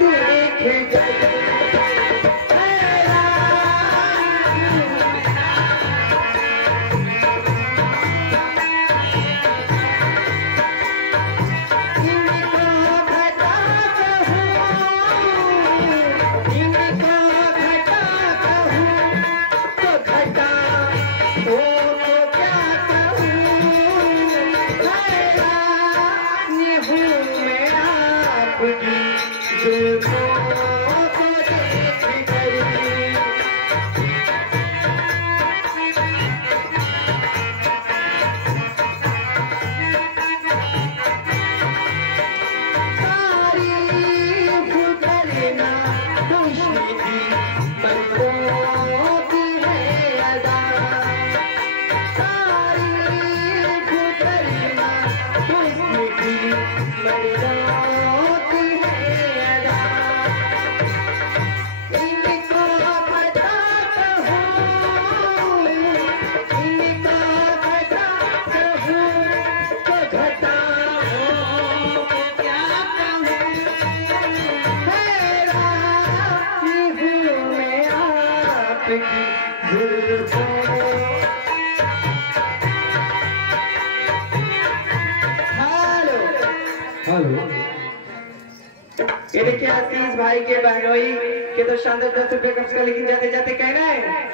देख ये देखिए आशीष भाई के बहनोई के तो शानदार 10 रुपए खर्च कर, लेकिन जाते जाते कहना है